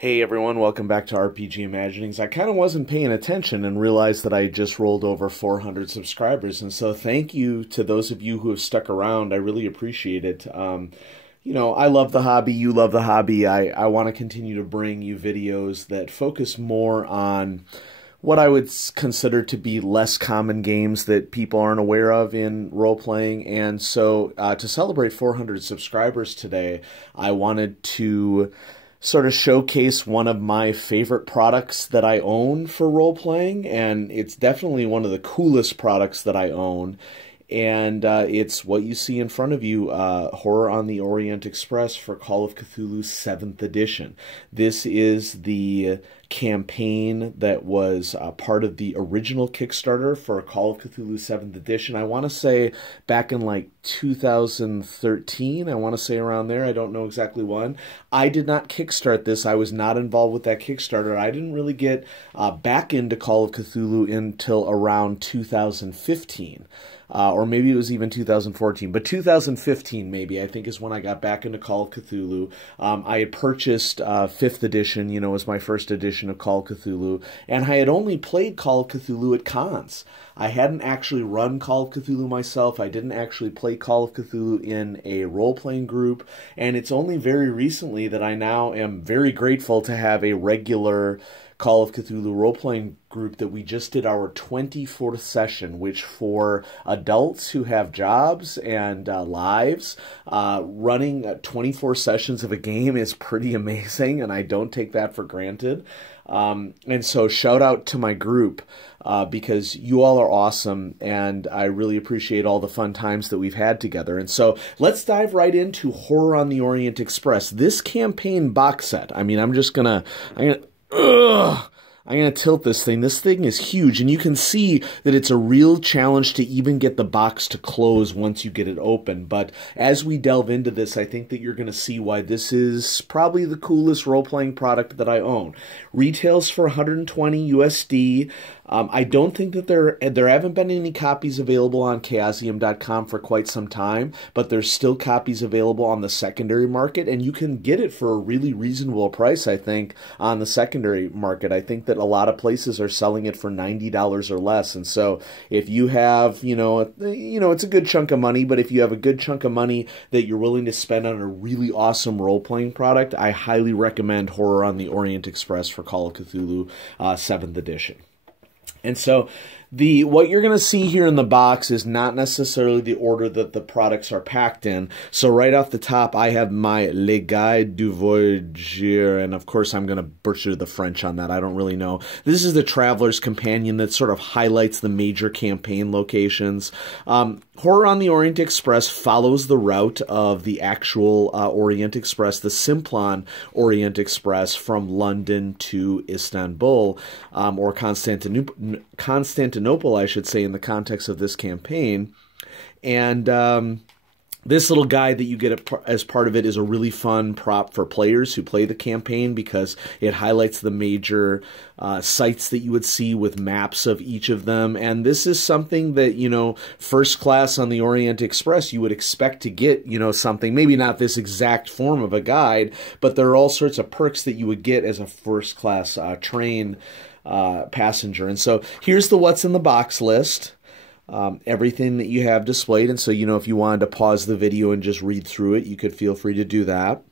Hey everyone, welcome back to RPG Imaginings. I kind of wasn't paying attention and realized that I just rolled over 400 subscribers, and so thank you to those of you who have stuck around. I really appreciate it. I love the hobby, you love the hobby. I want to continue to bring you videos that focus more on what I would consider to be less common games that people aren't aware of in role-playing. And so to celebrate 400 subscribers today, I wanted to sort of showcase one of my favorite products that I own for role-playing, and it's definitely one of the coolest products that I own. And it's what you see in front of you, Horror on the Orient Express for Call of Cthulhu 7th edition. This is the campaign that was part of the original Kickstarter for Call of Cthulhu 7th edition. I want to say back in like 2013, I want to say around there. I don't know exactly when. I did not kickstart this. I was not involved with that Kickstarter. I didn't really get back into Call of Cthulhu until around 2015. Or maybe it was even 2014, but 2015 maybe, I think, is when I got back into Call of Cthulhu. I had purchased 5th edition, as my first edition of Call of Cthulhu, and I had only played Call of Cthulhu at cons. I hadn't actually run Call of Cthulhu myself. I didn't actually play Call of Cthulhu in a role-playing group, and it's only very recently that I now am very grateful to have a regular Call of Cthulhu role-playing group that we just did our 24th session, which for adults who have jobs and lives, running 24 sessions of a game is pretty amazing, and I don't take that for granted. And so shout out to my group because you all are awesome, and I really appreciate all the fun times that we've had together. And so let's dive right into Horror on the Orient Express. This campaign box set, I'm going to tilt this thing. This thing is huge, and you can see that it's a real challenge to even get the box to close once you get it open. But as we delve into this, I think that you're going to see why this is probably the coolest role-playing product that I own. Retails for $120 USD. I don't think that there haven't been any copies available on Chaosium.com for quite some time, but there's still copies available on the secondary market, and you can get it for a really reasonable price, I think, on the secondary market. I think that a lot of places are selling it for $90 or less, and so if you have, it's a good chunk of money, but if you have a good chunk of money that you're willing to spend on a really awesome role-playing product, I highly recommend Horror on the Orient Express for Call of Cthulhu 7th edition. And so what you're going to see here in the box is not necessarily the order that the products are packed in. So right off the top, I have my Le Guide du Voyageur, and of course I'm going to butcher the French on that. I don't really know. This is the Traveler's Companion that sort of highlights the major campaign locations. Horror on the Orient Express follows the route of the actual Orient Express, the Simplon Orient Express from London to Istanbul, or Constantinople, I should say, in the context of this campaign. And this little guide that you get as part of it is a really fun prop for players who play the campaign because it highlights the major sites that you would see with maps of each of them. And this is something that, first class on the Orient Express, you would expect to get, something, maybe not this exact form of a guide, but there are all sorts of perks that you would get as a first class train passenger. And so here's the what's in the box list. Everything that you have displayed, and so if you wanted to pause the video and just read through it, you could feel free to do that.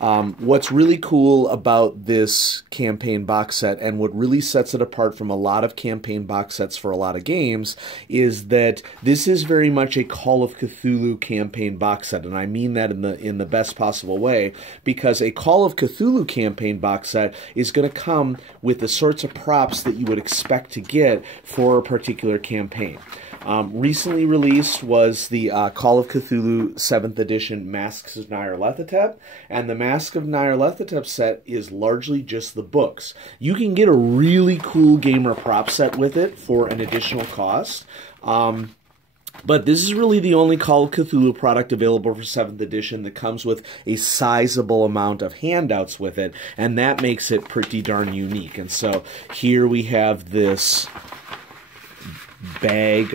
What's really cool about this campaign box set, and what really sets it apart from a lot of campaign box sets for a lot of games, is that this is very much a Call of Cthulhu campaign box set, and I mean that in the best possible way, because a Call of Cthulhu campaign box set is going to come with the sorts of props that you would expect to get for a particular campaign. Recently released was the Call of Cthulhu 7th edition Masks of Nyarlathotep, and the Mask of Nyarlathotep set is largely just the books. You can get a really cool gamer prop set with it for an additional cost. But this is really the only Call of Cthulhu product available for 7th edition that comes with a sizable amount of handouts with it, and that makes it pretty darn unique. And so here we have this bag,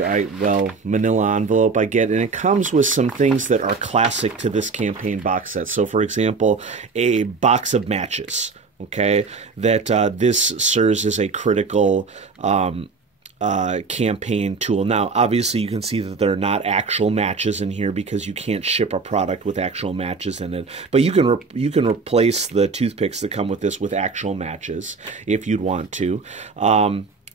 manila envelope I get, and it comes with some things that are classic to this campaign box set. So, for example, a box of matches. okay, that this serves as a critical campaign tool. Now, obviously, you can see that there are not actual matches in here because you can't ship a product with actual matches in it. But you can replace the toothpicks that come with this with actual matches if you'd want to.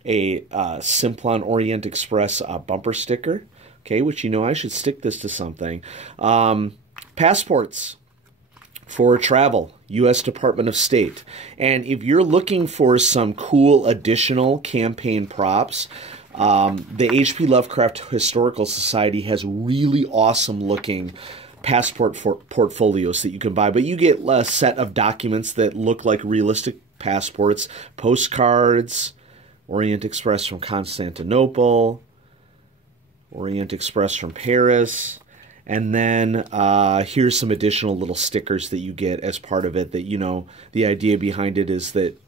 A Simplon Orient Express bumper sticker, okay, which, you know, I should stick this to something. Passports for travel, U.S. Department of State. And if you're looking for some cool additional campaign props, the H.P. Lovecraft Historical Society has really awesome looking passport portfolios that you can buy. But you get a set of documents that look like realistic passports, postcards, Orient Express from Constantinople, Orient Express from Paris. And then here's some additional little stickers that you get as part of it that, you know, the idea behind it is that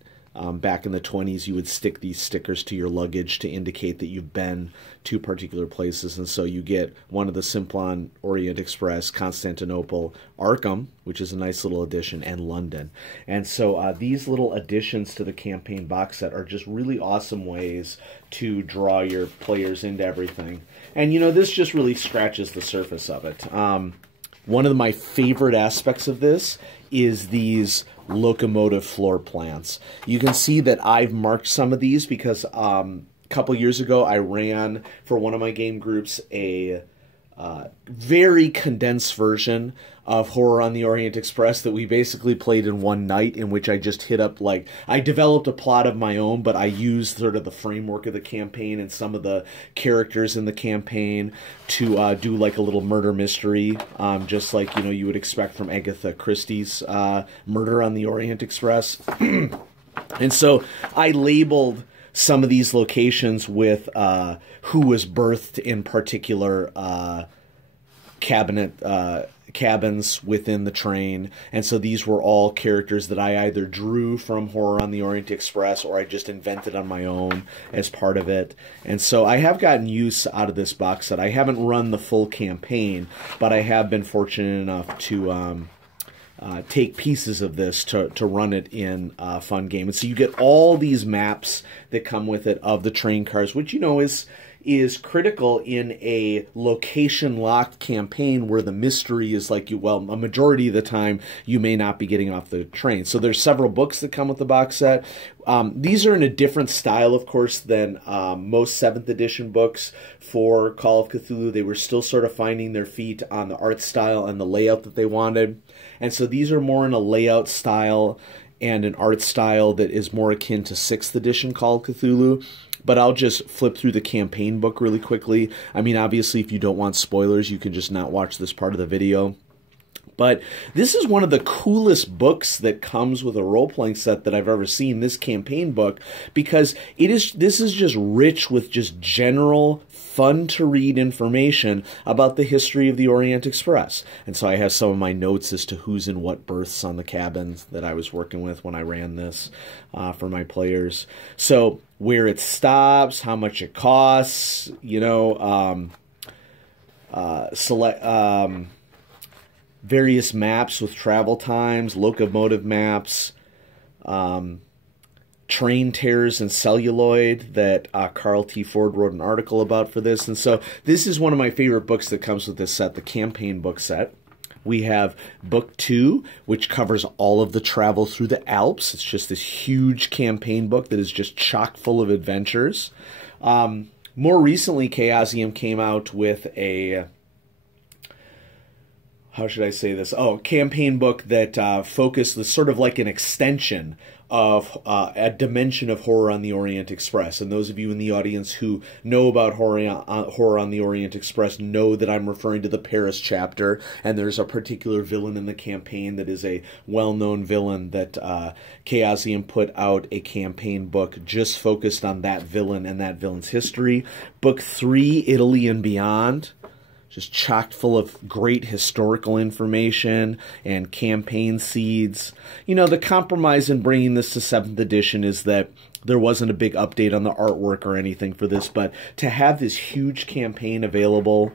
back in the 20s you would stick these stickers to your luggage to indicate that you've been to particular places. And so you get one of the Simplon Orient Express, Constantinople, Arkham, which is a nice little addition, and London. And so these little additions to the campaign box set are just really awesome ways to draw your players into everything. And, you know, this just really scratches the surface of it. One of my favorite aspects of this is these locomotive floor plans. You can see that I've marked some of these because a couple years ago I ran for one of my game groups a very condensed version of Horror on the Orient Express that we basically played in one night, in which I just hit up, like, I developed a plot of my own, but I used sort of the framework of the campaign and some of the characters in the campaign to do like a little murder mystery, just like, you know, you would expect from Agatha Christie's Murder on the Orient Express. And so I labeled some of these locations with who was birthed in particular cabins within the train. And so these were all characters that I either drew from Horror on the Orient Express or I just invented on my own as part of it. And so I have gotten use out of this box set. I haven't run the full campaign, but I have been fortunate enough to take pieces of this to run it in a fun game. And so you get all these maps that come with it of the train cars, which, you know, is critical in a location-locked campaign where the mystery is like, well, a majority of the time you may not be getting off the train. So there's several books that come with the box set. These are in a different style, of course, than most 7th edition books for Call of Cthulhu. They were still sort of finding their feet on the art style and the layout that they wanted. And so these are more in a layout style and an art style that is more akin to 6th edition Call of Cthulhu. But I'll just flip through the campaign book really quickly. I mean, obviously, if you don't want spoilers, you can just not watch this part of the video. But this is one of the coolest books that comes with a role-playing set that I've ever seen, this campaign book, because this is just rich with just general, fun-to-read information about the history of the Orient Express. And so I have some of my notes as to who's in what berths on the cabins that I was working with when I ran this for my players. So where it stops, how much it costs, you know, various maps with travel times, locomotive maps, train tears and celluloid that Carl T. Ford wrote an article about for this. And so this is one of my favorite books that comes with this set, the campaign book set. We have book 2, which covers all of the travel through the Alps. It's just this huge campaign book that is just chock full of adventures. More recently, Chaosium came out with a... how should I say this? Oh, campaign book that focused, sort of like an extension of a dimension of Horror on the Orient Express. And those of you in the audience who know about Horror on the Orient Express know that I'm referring to the Paris chapter, and there's a particular villain in the campaign that is a well-known villain that Chaosium put out a campaign book just focused on that villain and that villain's history. Book 3, Italy and Beyond, just chock full of great historical information and campaign seeds. You know, the compromise in bringing this to 7th edition is that there wasn't a big update on the artwork or anything for this, but to have this huge campaign available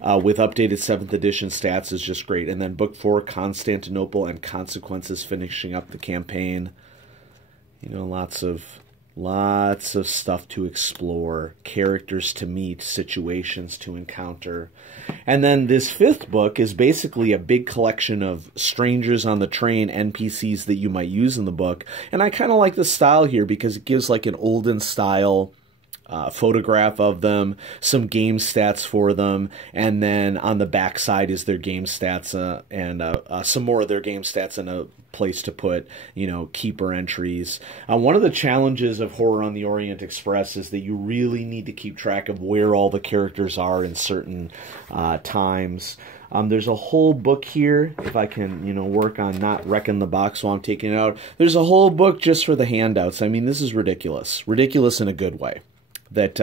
with updated 7th edition stats is just great. And then book 4, Constantinople and Consequences, finishing up the campaign. You know, lots of stuff to explore, characters to meet, situations to encounter. And then this fifth book is basically a big collection of strangers on the train, NPCs that you might use in the book. And I kind of like the style here because it gives like an olden style photograph of them, some game stats for them, and then on the back side is their game stats and some more of their game stats and a place to put, you know, keeper entries. One of the challenges of Horror on the Orient Express is that you really need to keep track of where all the characters are in certain times. There's a whole book here, if I can, you know, work on not wrecking the box while I'm taking it out. There's a whole book just for the handouts. I mean, this is ridiculous. Ridiculous in a good way. That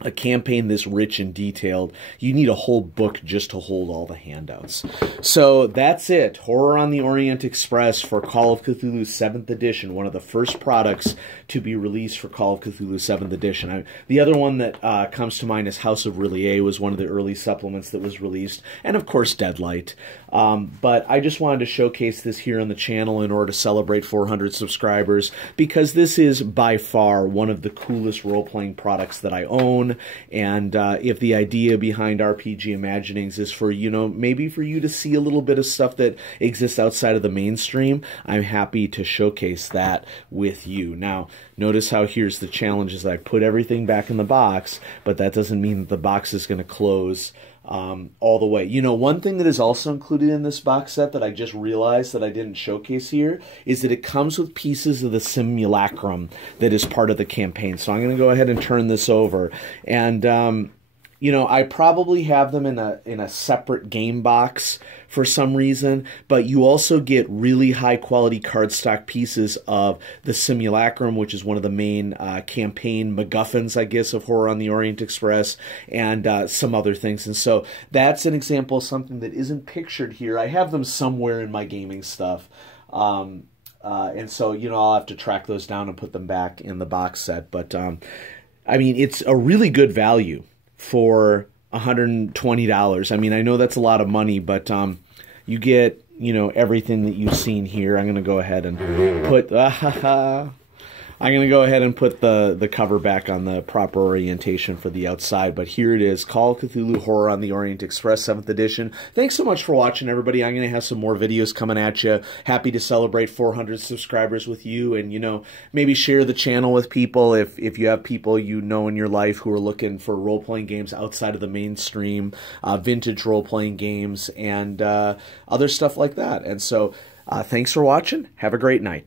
a campaign this rich and detailed, you need a whole book just to hold all the handouts. So that's it. Horror on the Orient Express for Call of Cthulhu 7th Edition, one of the first products to be released for Call of Cthulhu 7th Edition. The other one that comes to mind is House of Rillier, was one of the early supplements that was released, and of course Deadlight. But I just wanted to showcase this here on the channel in order to celebrate 400 subscribers, because this is by far one of the coolest role-playing products that I own. And if the idea behind RPG Imaginings is for, you know, maybe for you to see a little bit of stuff that exists outside of the mainstream, I'm happy to showcase that with you. Now, notice how here's the challenge is that I put everything back in the box, but that doesn't mean that the box is going to close all the way. You know, one thing that is also included in this box set that I just realized that I didn't showcase here is that it comes with pieces of the simulacrum that is part of the campaign. So I'm going to go ahead and turn this over. And, you know, I probably have them in a separate game box for some reason, but you also get really high quality cardstock pieces of the simulacrum, which is one of the main campaign MacGuffins, I guess, of Horror on the Orient Express, and some other things. And so that's an example of something that isn't pictured here. I have them somewhere in my gaming stuff. And so, you know, I'll have to track those down and put them back in the box set. But, I mean, it's a really good value for $120. I mean, I know that's a lot of money, but you get, you know, everything that you've seen here. I'm going to go ahead and put I'm going to go ahead and put the cover back on the proper orientation for the outside, but here it is, Call of Cthulhu Horror on the Orient Express 7th Edition. Thanks so much for watching, everybody. I'm going to have some more videos coming at you. Happy to celebrate 400 subscribers with you, and, you know, maybe share the channel with people if you have people you know in your life who are looking for role-playing games outside of the mainstream, vintage role-playing games, and other stuff like that. And so, thanks for watching. Have a great night.